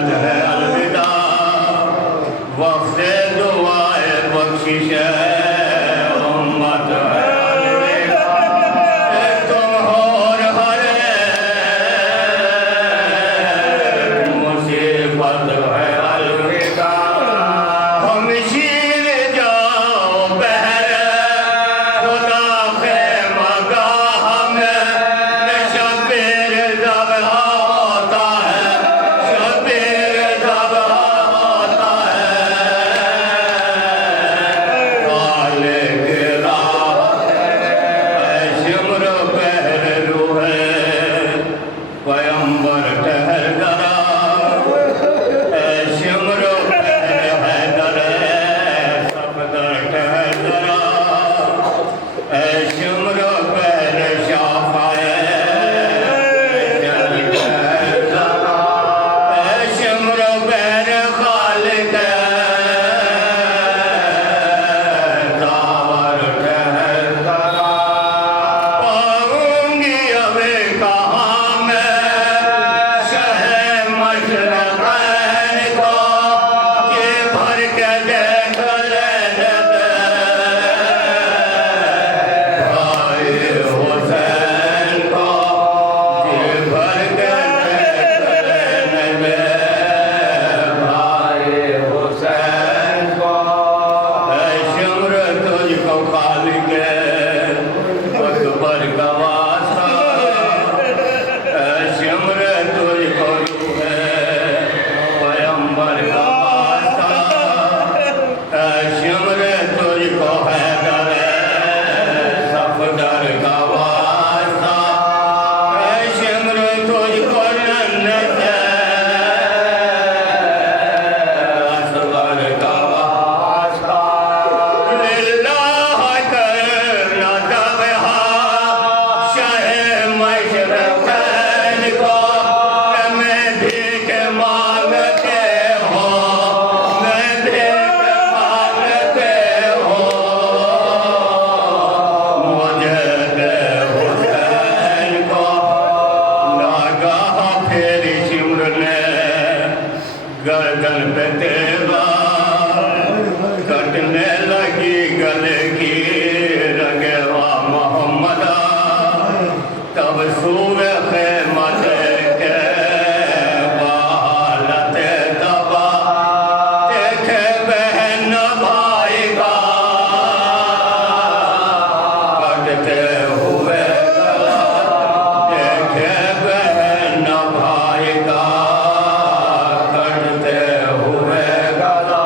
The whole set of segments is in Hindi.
मोहब्बत है अलविदा, वक्त दुआए बख्शिश उम्मत है अलविदा। तुम हो और हर मुसीबत है अलविदा। हम शीर जाओ बहर खुदा खे मगाह में, शबीर ज़बह होता है, शबीर ज़बह होता है। काले के राह शिमर पहर रूहे पैगंबर ठहर जरा, शिमर पहर है दरे सफदर ठहर जरा, शिमर पहर शाफ़ाए शिमर पहर खालिक दावर ठहर जरा। पाऊंगी अबे कहाँ मैं शहे मशरक़ैन को, ये भर के देख लेने दे भाई हुसैन को, ये भर के देख लेने दे भाई हुसैन को। शिमर तुझको खालिक अकबर का वास्ता, शिमर तुझको रूहे पैगंबर का वास्ता, शिमर तुझको हैदर सफदर का वास्ता, शिमर तुझको जन्नत असगर का वास्ता। लिल्लाह करना तबहा शहे मशरक़ैन को, मैं भीख मांगते हो, मैं भीख मांगते हो, मुझे दे हुसैन को। नागाह फेरी शिमर ने गर्दन पे तेरा, कटने लगी गले की रगेवा मोहम्मदा। तब सूबे ख़ैमत के बालते दबा, देखे बहन भाई का कटते हुए गला, देखे बहन भाई का कटते हुए गला।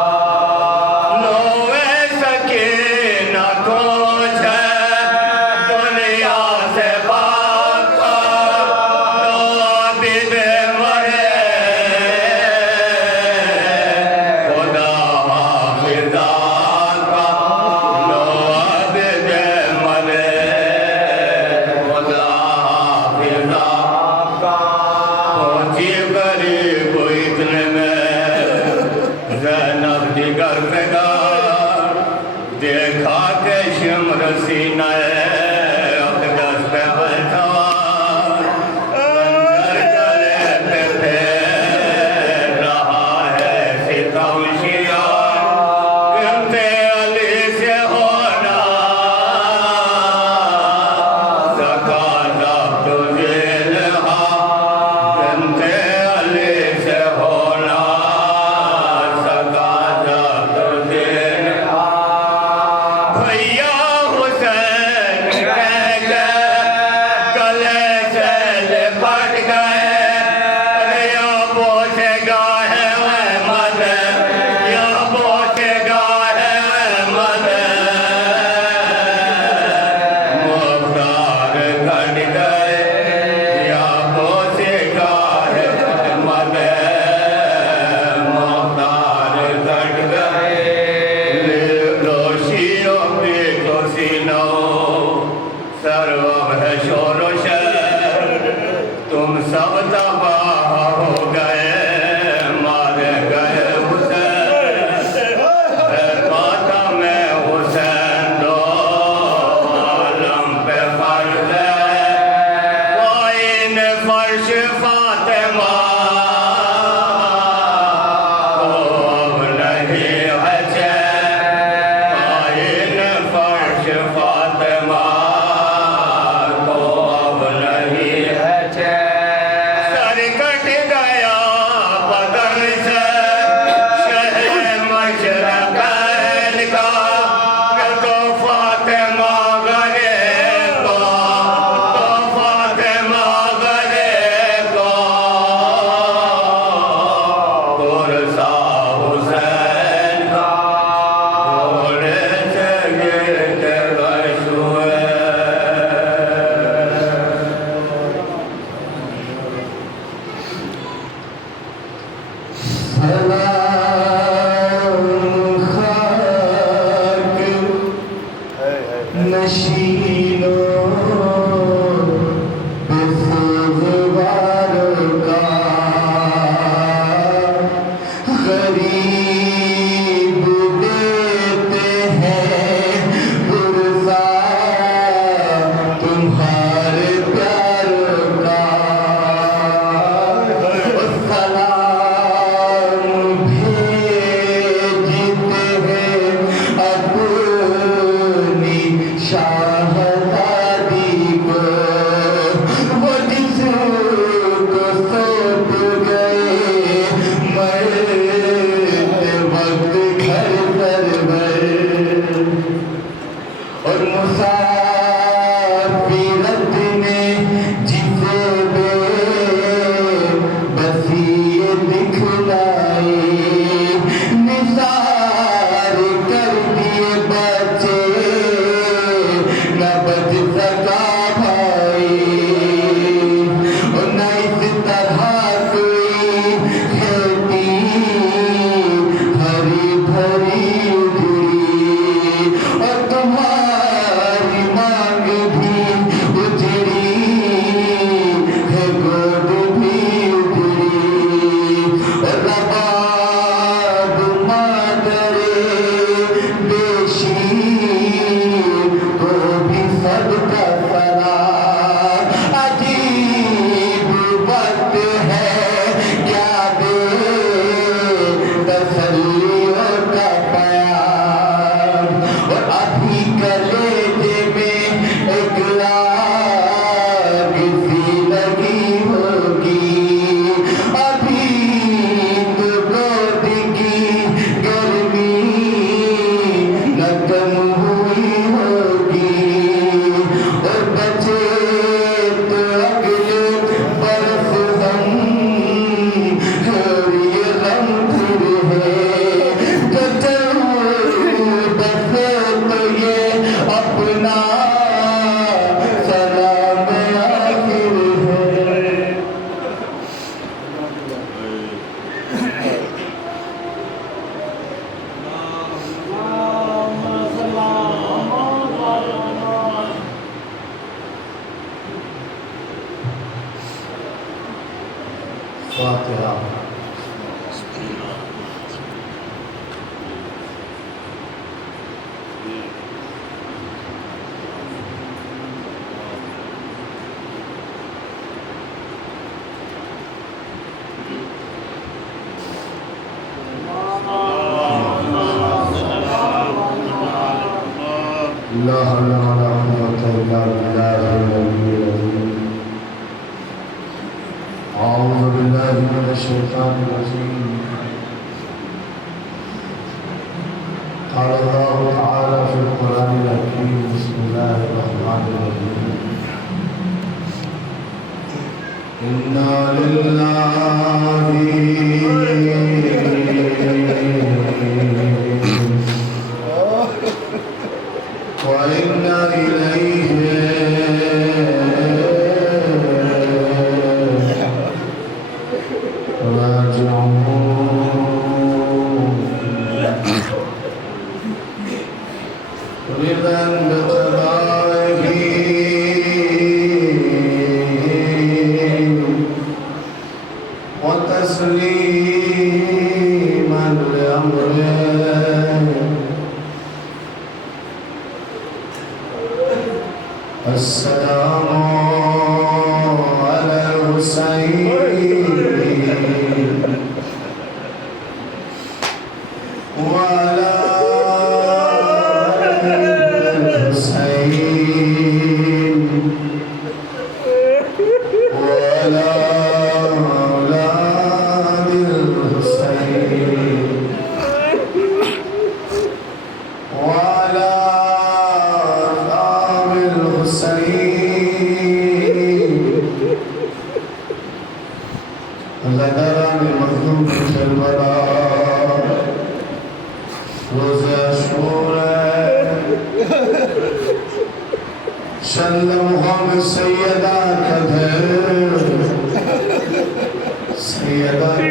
सैयदा की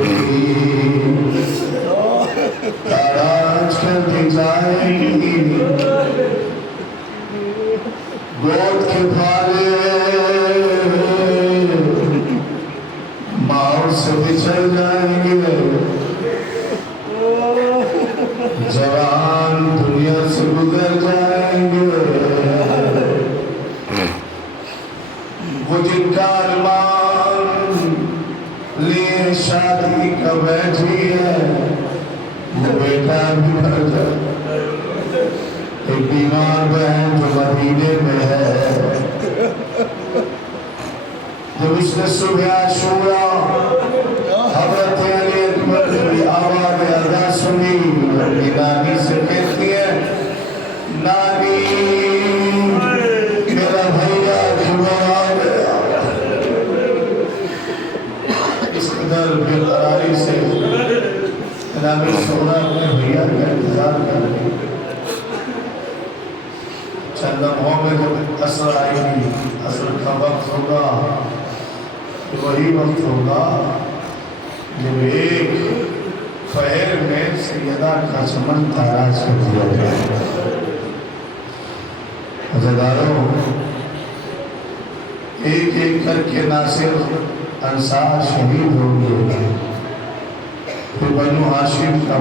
बेटी ताराज करती जाएगी, गोद के भाले माँ से बिछड़ जाएंगे, जवान दुनिया से गुजर जाएंगे। वो जिनका अरमान लिए शादी का बैठी है, वो बेटा भी मर जाए। एक बीमार बहन जो मदीने में है, जब उसने सुबह आशूरा हज़रत अली अकबर की आवाज़ अदा सुनी, अपनी नानी से कहती है, नानी मेरा भैया जुआ आ गया। इस कदर बेकरारी से जनाब सोना अपने भैया का इंतजार कर रही। चंद लम्हों में जब असर आएगी, असर का वक्त होगा, तो वही वक्त होगा जब एक फहर में सैयदा का चमन ताराज कर दिया जाए। अज़ादारों, एक एक करके नासिर अंसार शहीद हो गए, फिर बनु हाशिम का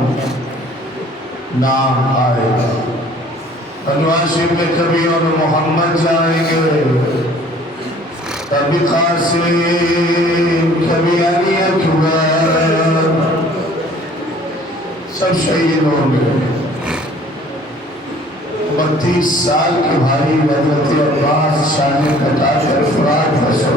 नाम आएगा। बनु हाशिम में कभी और मोहम्मद जाएंगे, कभी कासिम, कभी अली अकबर, सब शहीद होंगे। 32 साल के भाई हज़रत अब्बास शाने कटाकर फुरात फंसे,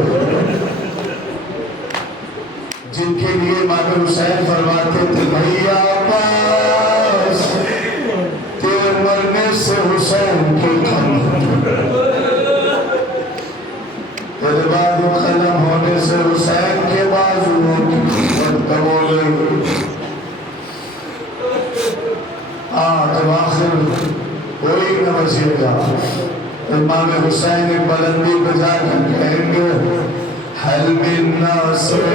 जिनके लिए इमाम हुसैन फरमाते थे, भैया अब्बास तेरे मरने से हुसैन के तेरे बाद कलम होने से हुसैन के बाजुओं की जब आखिर कोई न बचेगा, इमाम हुसैन एक बुलंदी पे जाकर कहेंगे, हल मिन नासिर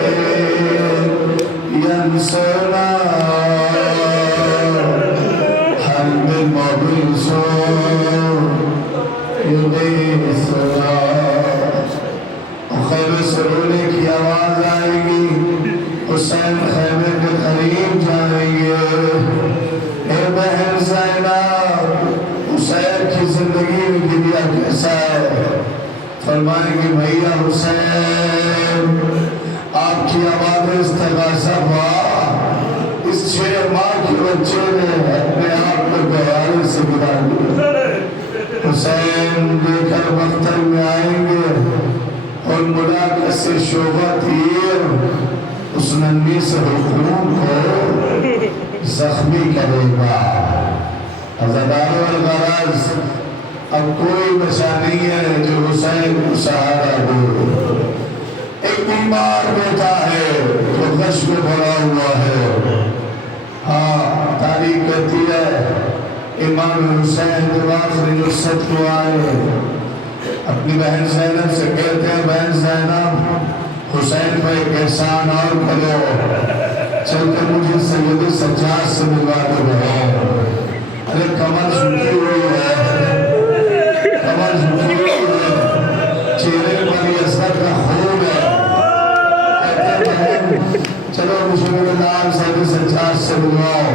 यंसुरना, हल मिन मुग़ीसून युग़ीसूना। खैमे से रोने की आवाज आएगी, हुसैन खैमे के करीब जाएंगे। ए बहन ज़ैनब, हुसैन की जिंदगी में गिरिया कैसा है? फरमाएंगे, भैया हुसैन आपकी आवाज़ इस्तिग़ासा हुआ, इस 6 माह के बच्चे ने अपने आप को गवारे से गिरा दिया। हुसैन लेकर बख्तर में आएंगे और मुलाकात से शोभा तीर उस नन्ही से हुकूम को जख्मी करेगा। अज़ादारों अल-गरज़, अब कोई बचा नहीं है जो हुसैन को सहारा दे। एक बीमार बेटा है जो गश में भरा हुआ है। हाँ, तारीख कहती है इमाम हुसैन जब आखिरी नुसरत को आए, अपनी बहन ज़ैनब से कहते हैं, बहन ज़ैनब हुसैन पर एक एहसान और करो, चलकर मुझे सैयद सज्जाद से मिलवा दो। अरे कमर झुकी हुई है, कमर झुकी हुई है, चेहरे पर ये असर का खून है। कहते हैं, चलो मुझे मेरे नाम सैयद सज्जाद से मिलवाओ।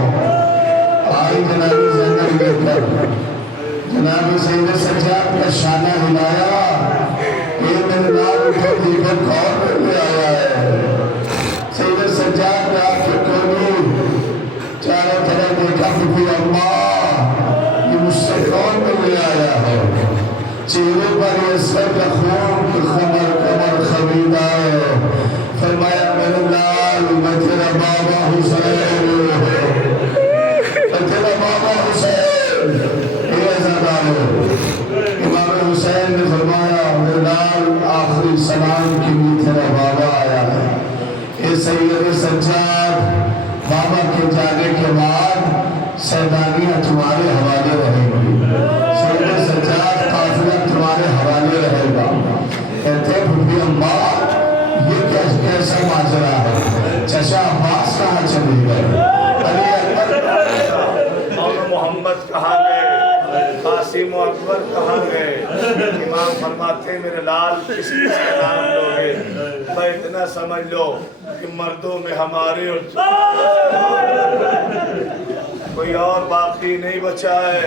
आई जनाब ज़ैनब लेकर जनाब सैयद सज्जाद का शाना हिलाया, ये मेरे नाम उठो लेकर कौन करने आया है? सैयद सज्जाद ने आंखें खोली, चारों तरफ देखा, बीबी अम्मा ये मुझसे कौन मिलने आया है? चेहरे पर ये सर का खून कमर कमर खमीदा है। फरमाया, मेरे लाल, मैं तेरा बाबा हुसैन, मैं तेरा बाबा हुसैन। इमाम हुसैन ने फरमाया, मेरे लाल, आखिरी सलाम के लिए तेरा बाबा आया है। ये सैयद सज्जाद, बाबा के जाने के बाद सैदानियाँ तुम्हारे हवाले रहेंगी, सैयद सज्जाद काफिला तुम्हारे हवाले रहेगा। कहते हैं, अम्मा ये कैसा माजरा है? चचा अब्बास कहाँ चले गए? अली अकबर और मोहम्मद कहाँ गए? कासिम और अकबर कहाँ गए? इमाम फरमाते मेरे लाल किस किस का नाम लोगे? मैं इतना समझ लो कि मर्दों में हमारे और कोई और बाकी नहीं बचा है।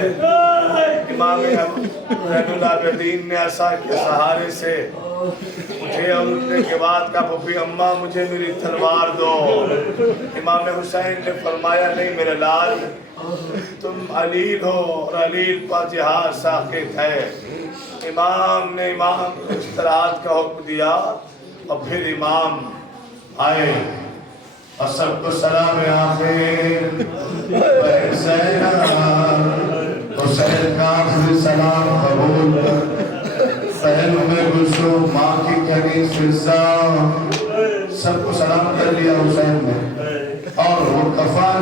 इमाम ज़ैनुल आबिदीन ने ऐसा के सहारे से मुझे और उठने के बाद का फूफी अम्मा मुझे मेरी तलवार दो। इमाम हुसैन ने फरमाया नहीं मेरे लाल, तुम अलील हो और अलील पर जिहाद साकित है। इमाम ने इमाम इस्तराहत का हुक्म दिया और फिर इमाम आए और सबको सलाम आखिर हुसैन का आखिरी सलाम कबूल पहलू में गुस्सो माँ की कनी सिरसा सबको सलाम कर लिया हुसैन ने और वो कफन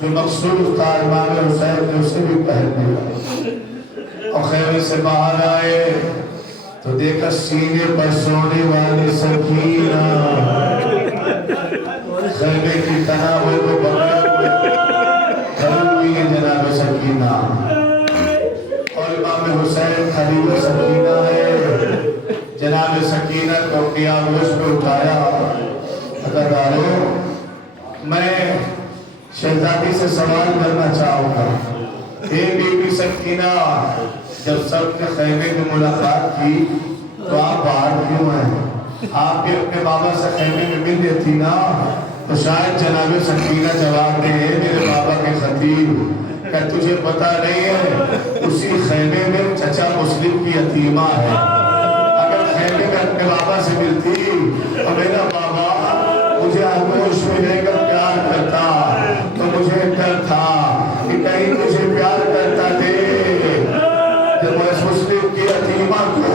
जो मखसूस था इमाम हुसैन ने उसे भी पहन लिया और खैमे से बाहर आए तो देखा सीने पर सोने वाली सकीना खैमे की तनाव को पकड़े हुई है जनाब सकीना और इमाम हुसैन खलील सकीना है। जनाब सकीना को किया उसको उठाया। अदारो मैं शहजादी से सवाल करना चाहूँगा, हे बीबी सकीना, जब सबने खैमे में मुलाकात की तो आप बाहर क्यों हैं? आप भी अपने बाबा से खैमे में मिल लेती ना। तो शायद जनाब सकीना जवाब दे मेरे बाबा के खतीब, क्या तुझे पता नहीं है उसी खैमे में चचा मुस्लिम की यतीमा है। अगर खैमे में अपने बाबा से मिलती तो मेरा बाबा मुझे आगोश में लेकर प्यार करता तो मुझे डर था कि कहीं मुझे प्यार करता दे। जब मैं मुस्लिम की यतीमा को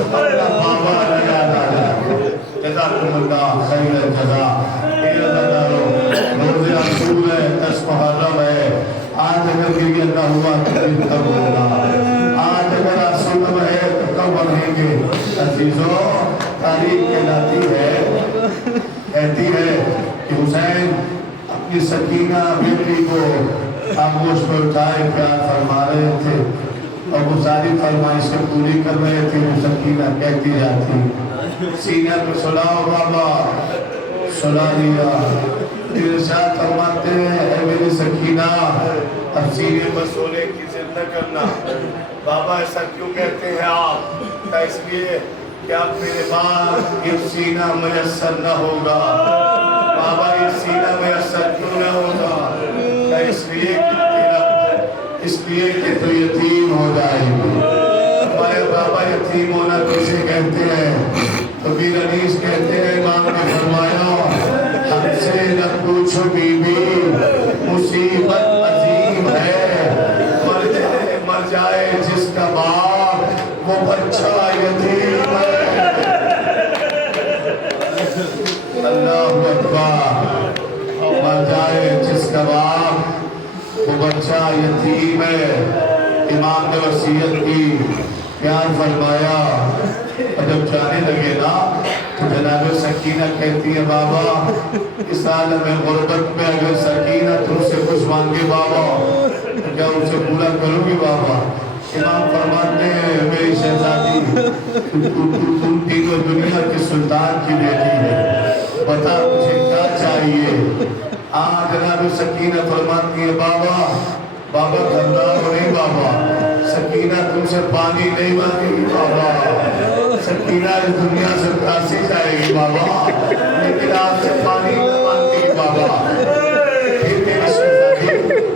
अपना बाबा लगा डाला। जज़ाकुमुल्लाह खैरल जज़ा। रोज़े असूल है, 10 मुहर्रम है। आज अगर गिरिया ना हुआ तो फिर कब होगा? आज अगर आसुलम है तो कब बढ़ेंगे? अजीजों, तारीख कहलाती है, कहती है कि हुसैन अपनी सकीना बेटी को आगोश पर उठाए प्यार फरमा रहे थे और वो सारी फरमाइशें पूरी कर रहे थे। वो सकीना कहती जाती सीना पे सुलाओ बाबा, सुला दिया। इरशाद फरमाते हैं मेरी सकीना अब सीने पर सोने की जिद न करना। बाबा ऐसा क्यों कहते हैं आप? क्या इसलिए कि आप मेरे बाद ये सीना मयसर न होगा? बाबा ये सीना मयसर क्यों न होगा? क्या इसलिए कि तो यतीम हो जाएगी। हमारे बाबा यतीम होना किसे कहते हैं? तो वीर अनीस कहते हैं इमाम ने फरमाया हमसे न पूछो बीबी मुसीबत अजीम है, मर जाए जिसका बाप वो बच्चा यतीम है। अल्लाहु अकबर। मर जाए जिसका बाप वो बच्चा यतीम है। इमाम ने वसीयत की, प्यार फरमाया और जब जाने लगे ना तो जनाब सकीना कहती है बाबा इस आलम में गुर्बत में अगर सकीना तुमसे कुछ मांगे बाबा तो क्या उसे पूरा करोगे बाबा? इमाम फरमाते हैं मेरी शहजादी तुम तीनों दुनिया के सुल्तान की बेटी है, बता मुझे क्या चाहिए? जनाब सकीना फरमाती है बाबा घबराओ नहीं बाबा, सकीना तुमसे पानी नहीं मांगेगी बाबा, सकीना इस दुनिया से प्यासी जाएगी बाबा, लेकिन आपसे पानी न मांगेगी बाबा। फिर मेरी शहजादी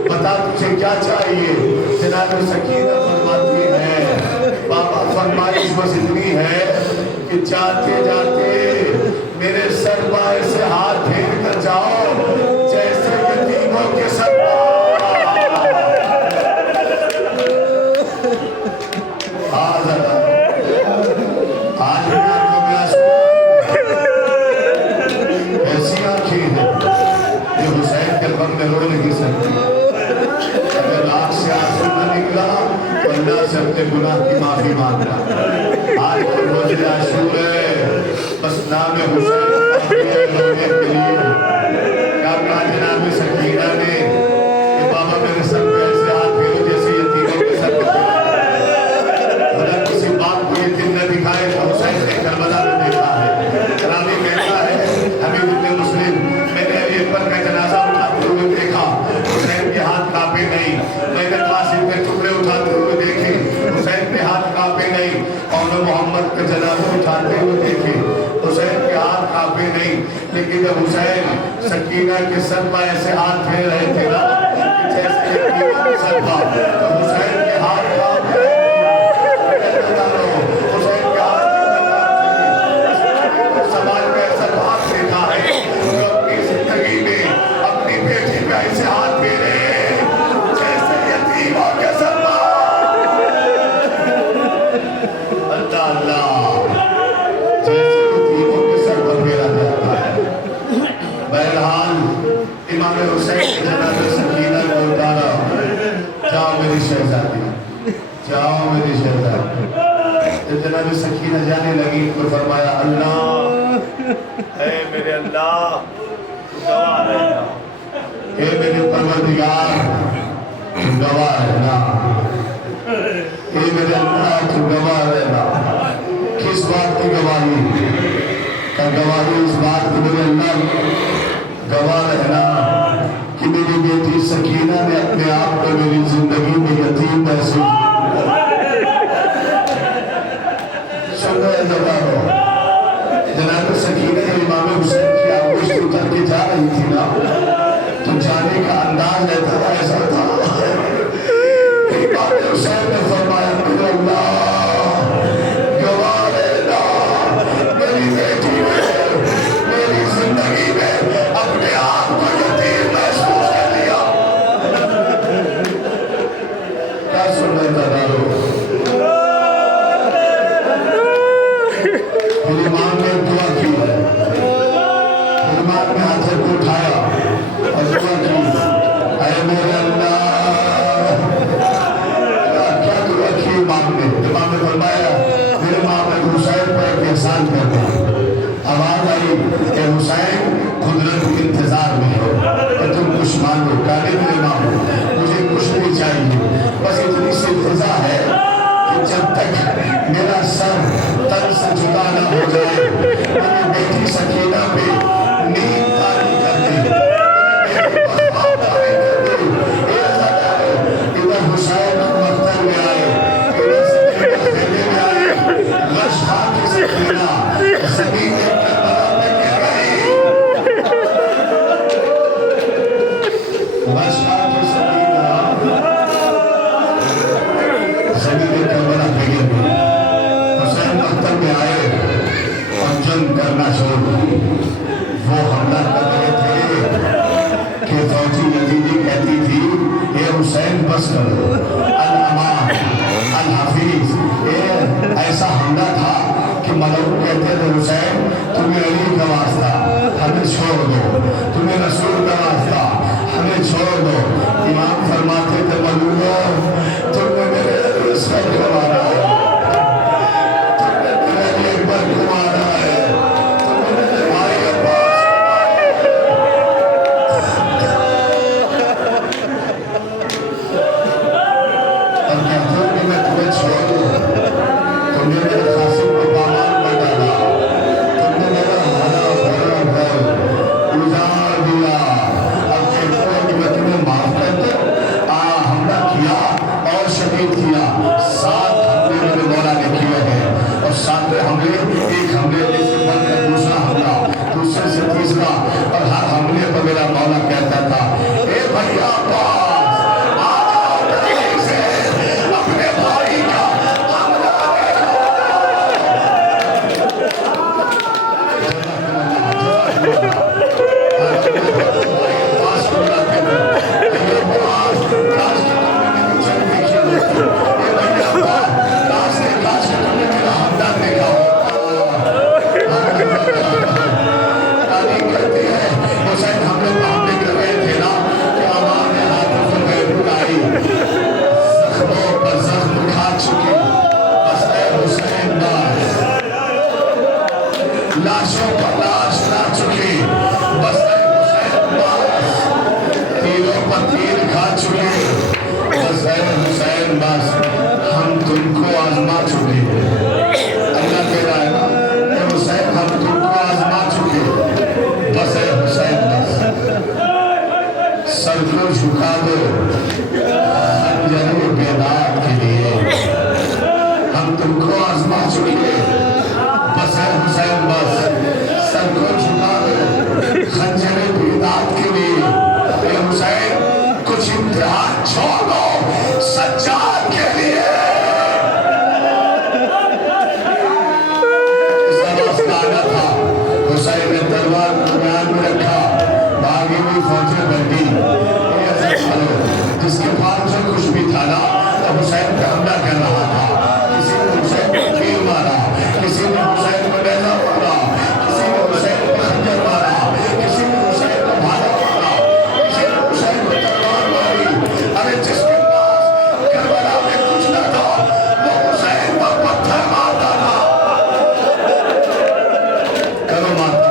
बता तुझे क्या चाहिए? जनाब सकीना फरमाती है बाबा फरमाइश बस इतनी है कि जाते जाते मेरे सर बाएं से हाथ फेर कर जाओ जैसे यतीमों के सर। ऐसी आंखें हैं जो हुसैन के गम में रो नहीं सकती। अगर आँख से आंसू न निकला तो अल्लाह से अपने गुनाह की माफी मांगना। आज तो रोज़े आशूर है, बस नाम हुसैन रोने के लिए लेकिन जब हुसैन सकीना के सर पर ऐसे हाथ फेर रहे थे ना जैसे यतीम के सर पर, तो हुसैन के हाथ का हुसैन के हाथ समाज में ऐसा बात देखा है जो अपनी जिंदगी में अपनी बेटी का ऐसे हाथ फेरे जैसे यतीमों के सर पर। अल्लाह अल्लाह, जैसे यतीमों के सर पर फेरा जाता है। बहरहाल इमाम हुसैन की जनाब सकीना को उतारा, जाओ मेरी शहजादी, जाओ मेरी शहजादी। जब जनाब सकीना जाने लगी तो फरमाया अल्लाह, ऐ मेरे अल्लाह तू गवाह रहना, ऐ मेरे परवरदिगार तू गवाह रहना, ऐ मेरे अल्लाह तू गवाह रहना। किस बात की गवाही? का गवाही इस बात की मेरे अल्लाह गवाह रहना कि मेरी बेटी सकीना ने अपने आप को मेरी जिंदगी में यतीम महसूस जनाब सकीना इमाम हुसैन की आगोश उतर के जा रही थी ना, तो जाने का अंदाज ऐसा था ऐसा था इमाम हुसैन ने फरमाया मेरे अल्लाह गवाह रहना, मेरी बेटी ने मेरी जिंदगी में अपने आप को यतीम महसूस कर लिया। क्या सुन रहे थे दारो? इमाम ने दुआ की है, इमाम ने हाथों को उठाया और दुआ की, अरे मेरे अल्लाह। क्या दुआ की इमाम ने? इमाम ने फरमाया मेरे मामले हुसैन पर एक एहसान करना। आवाज आई कि हुसैन कुदरत के इंतजार में हो और तुम कुछ मांगो। काले मेरे मांगो, मुझे कुछ नहीं चाहिए, बस इतनी सी इंतजा है कि जब तक मेरा सर तन से जुदा न हो जाए मेरी बेटी सकीना पे नींद तारी कर दे, इधर हुसैन मख्तर में आए, इधर सकीना खेले में आए, लश खा के सकीना जमीन के करबला में गिर गई, लश खा के सकीना जमीन के करबला में गिर गई। मख्तर में आए और जंग करना शुरू की। वो हमला कर रहे थे कि फौजी यजीदी कहती थी ये हुसैन बस करो, अल अमान अल हफीज। ये ऐसा हमला था कि मलूक कहते थे हुसैन तुम्हें अली का वास्ता हमें छोड़ दो, तुम्हें रसूल का वास्ता हमें छोड़ दो। इमाम फरमाते थे मलूक तुमने मेरे रसूल को मारा है, लाशों पर लाश ला चुकी, बस तीरों पर तीर खा चुके, बस हुसैन बस हम तुमको आजमा चुके। अल्लाह कह रहा है ना हुसैन हम तुमको आजमा चुके, बस हुसैन बस सर को झुका दो खंजर बेदाग के लिए, हम तुमको आजमा चुके, बस हुसैन बस सर को झुका दो इम्तिहान छोड़ दो सज्जाद के लिए। गाना था, हुसैन ने तलवार बयान में रखा, भागी हुई फौजें बैठी, जिसके पास जो कुछ भी था ना, तो हुसैन पे हमला कर रहा था। किसी ने हुसैन को तीर मारा, किसी ने हुसैन को नेज़ा मारा, किसी ने हुसैन को खंजर मारा, किसी ने हुसैन को भाला मारा, किसी ने हुसैन को तलवार मारी। अरे जिसके पास करबला में कुछ न था, वो हुसैन पर पत्थर मारता था। करो माता,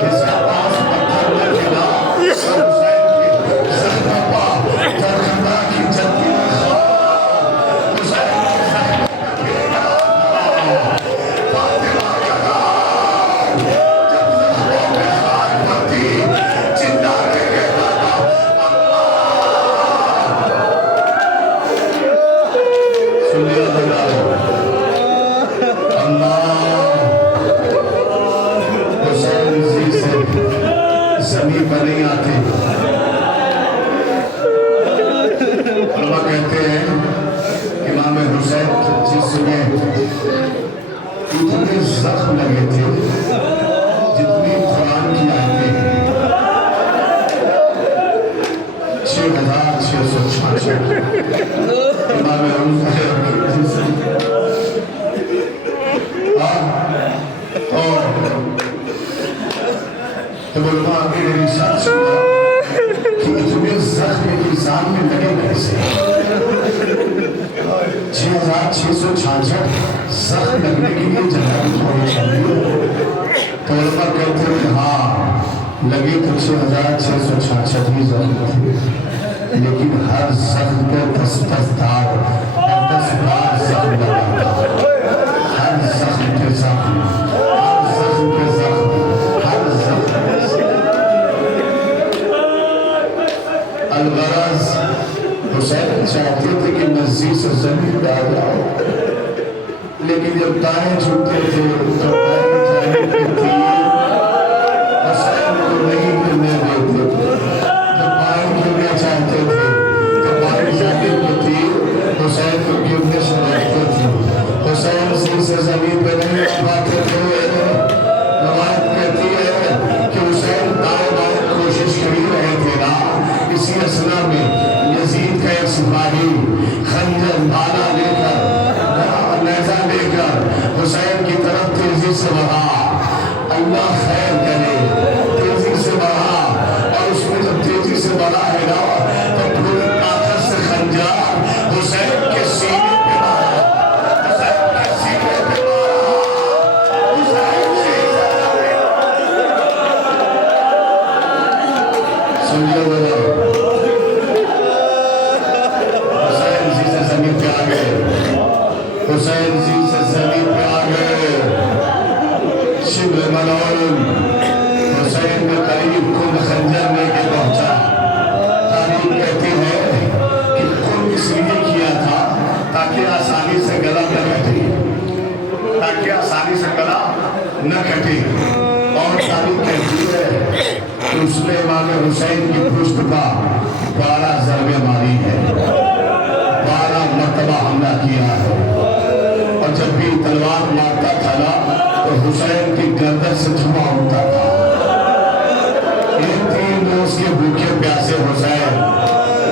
जिसके पास पत्थर न गिरा, हुसैन की ज़ख्मों पर दरखंदा की जलती हुसैन की ज़ख्मों फातिमा का नाम जब ज़ख्मों पे खाक पड़ती, जिंदा रह गया था। सुनिए बजाओ हुसैन जी से ज़मीन पर नहीं आते। उलमा कहते हैं इमाम हुसैन जिसमें इतने जख्म लगे थे जितनी कुरान की आयतें हैं, 6666 इमाम हुसैन और तो बोलवा आगे मेरी साथ सुना कि इतने जख्म इंसान में लगे कैसे। 6666 जख्म लगने के लिए जगह थोड़ी चाहिए। तो बोलवा कहते हैं हाँ लगे तो 6666 ही जख्म थे, लेकिन हर जख्म पे 10-10 दाग, 10 बार जख्म लगा था। हर जख्म पे जख्म, हर जख्म पे जख्म, हर जख्म पे जख्म। अलगरज हुसैन चाहते थे कि मस्जिद से जमीन पे आ जाओ, लेकिन जब दाएं झुकते थे तो दाएं जाने पे तीर हुसैन को नहीं गिरने देते थे। जब बाएं गिरना चाहते थे तो बाएं जाने पे तीर हुसैन को गिरने से रोकते थे। हुसैन से जमीन पे नहीं पाते थे। रवायत कहती है कि हुसैन दाएं बाएं कोशिश कर ही रहे थे ना, इसी असना में यजीद का एक सिपाही खंजर भाला लेकर नेज़ा लेकर हुसैन की तरफ तेजी से बढ़ा। अल्लाह खैर करे, तेजी से बढ़ा और उसमें जब तेजी से बढ़ा है ना तो पूरी ताकत से खंजर हुसैन के सीने पे मारा, हुसैन के सीने पे मारा, हुसैन सुनिए बोलो हुसैन जी से जमीन पे आ गए, हुसैन जी से जमीन पे आ गए। शिब्र मनोरम हुसैन के करीब कुल खंजर लेके पहुंचा। तारीख कहती है कि कुल इसलिए किया था ताकि आसानी से गला न कटे, ताकि आसानी से गला न कटे। और तारीख कहती है कि उसने इमाम हुसैन की पुष्ट पर 12 ज़रबे मारी है, 12 मरतबा हमला किया है। और जब भी तलवार मारता था ना तो हुसैन की गर्दन से धुआं उठता था। ये 3 रोज के भूखे प्यासे हुसैन,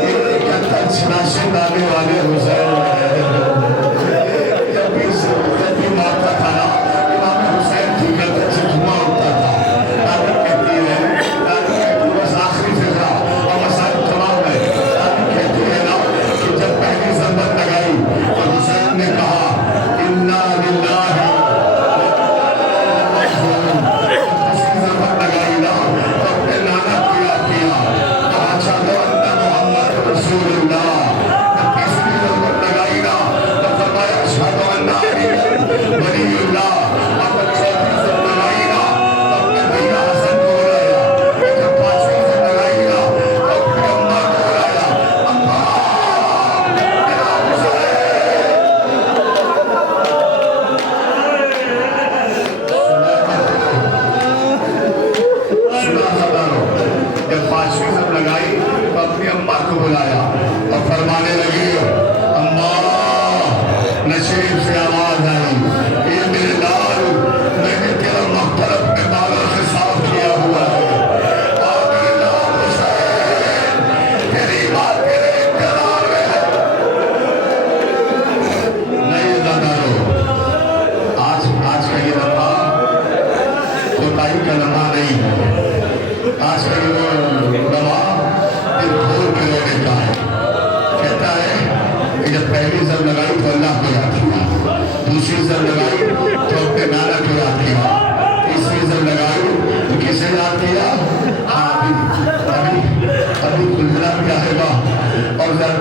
एक छिनाशे डालने वाले हुसैन, जब भी मारता था ना इमाम हुसैन की गर्दन से धुआं उठता था। तारीख कहती है बस आखिरी फिक्रा और मसाइल तमाम है। तारीख कहती है ना कि जब पहली ज़रबत लगाई तो हुसैन ने कहा इन्ना लिल्लाहि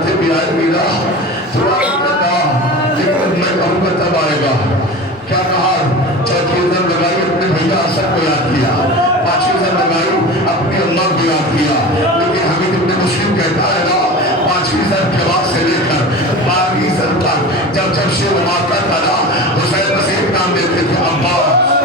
जब याद मिला थोड़ा लेकिन मैं कहूँगा तब आएगा। क्या कहा? चौथी नजर लगाई अपने भैया असद को याद किया, पांचवी नजर लगाई अपनी अम्मा को याद किया। लेकिन हमें जितने मुस्लिम कहता है ना, पांचवी नजर के बाद से लेकर 12वीं नजर तक जब जब शेर मारता था ना, हुसैन बस एक नाम देते थे, अब्बास।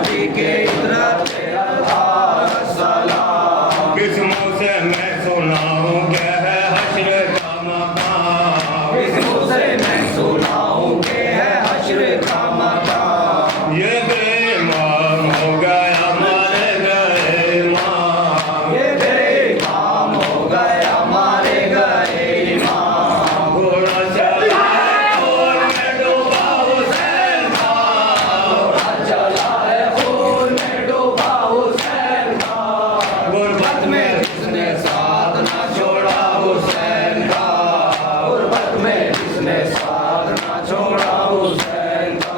जी के इतरात सलाम। किस मुँह से मैं सुनाऊं क्या है हश्र का मकाम, किस मुँह से मैं सुनाऊं के है हश्र का मकाम। ये बेईमान हो गया मारे गए इमाम, ये बेईमान हो गया मारे गए इमाम। घोड़ा चला खून में डूबा हुसैन का, घोड़ा चला है खून में डूबा हुसैन का। गुरबत में जिसने साथ ना छोड़ा हुसैन का, गुरबत में जिसने साथ ना छोड़ा हुसैन का।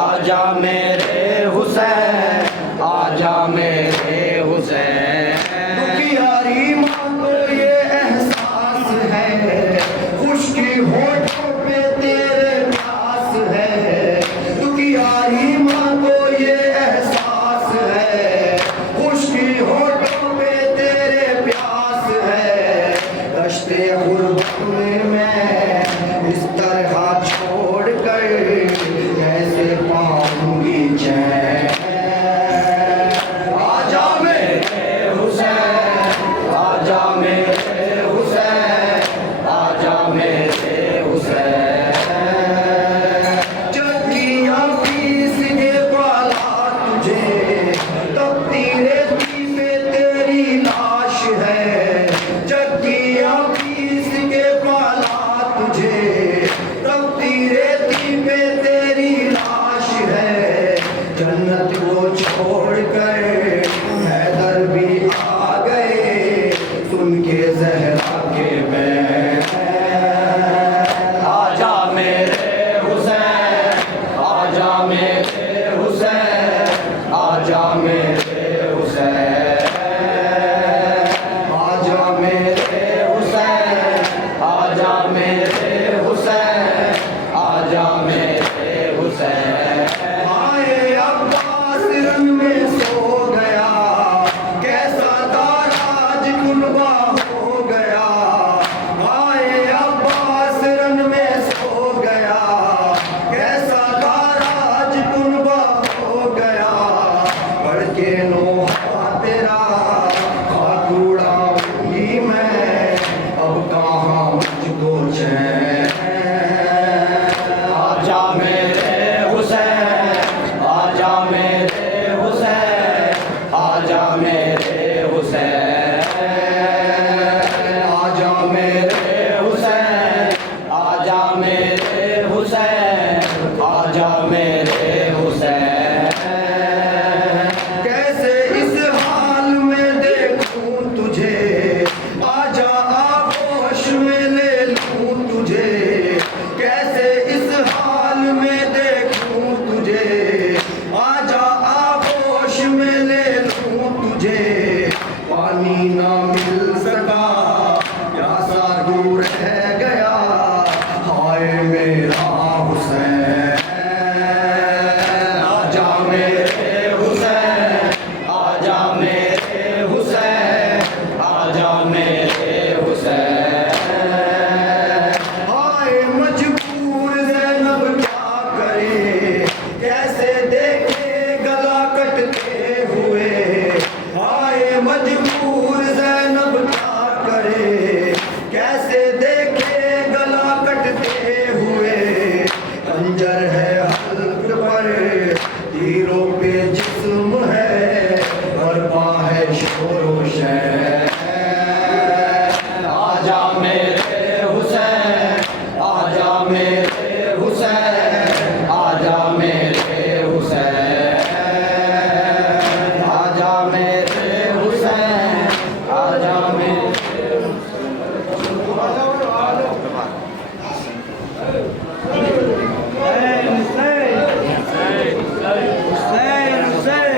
आजा मेरे हुसैन, आजा मेरे हुसैन। दुखियारी माँ को ये एहसास है, खुशकी होठों पे तेरे प्यास है। दुखियारी माँ को ये एहसास है, खुशकी होठों पे तेरे प्यास है। कश्ते गुर्बत में मैं इस तरह छोड़ कर कैसे पाऊंगी चैन। आजा मेरे हुसैन, आजा मेरे हुसैन, आजा मेरे हुसैन। चक्कियाँ पीस के पाला तुझे, तपती रेती पे तेरी लाश है। चक्कियाँ पीस के पाला तुझे, तपती रेती पे तेरी लाश है। जन्नत को छोड़कर हैदर भी आ गए, सुन के ज़हरा के बैन। आजा मेरे हुसैन, आजा मेरे हुसैन, आजा मेरे हुसैन। आजा मेरे हुसैन, आजा मेरे हुसैन, आजा मेरे हुसैन। आए अब्बास रंग में सो गया, कैसा ताराज कुनबा हो गया। आए अब्बास रंग में सो गया, कैसा ताराज कुनबा हो गया। पढ़ के नोहा तेरा खाक उड़ाऊंगी मैं, अब कहाँ मुझको चैन। आजा मेरे हुसैन, आजा मेरे हुसैन, आजा मेरे हुसैन। आजा मेरे हुसैन, आजा मेरे हुसैन, आजा मेरे हुसैन। कैसे इस हाल में देखूं तुझे, आजा आगोश में ले लूं तुझे। कैसे इस हाल में देखूं तुझे, आजा मेरे हुसैन, आजा मेरे हुसैन, आजा मेरे हुसैन। आए मजबूर ज़ैनब क्या करे, कैसे देखे गला कटते हुए। आए मजबूर ज़ैनब क्या करे, कैसे देखे गला कटते हुए। खंजर है हल्क पर तीरों पे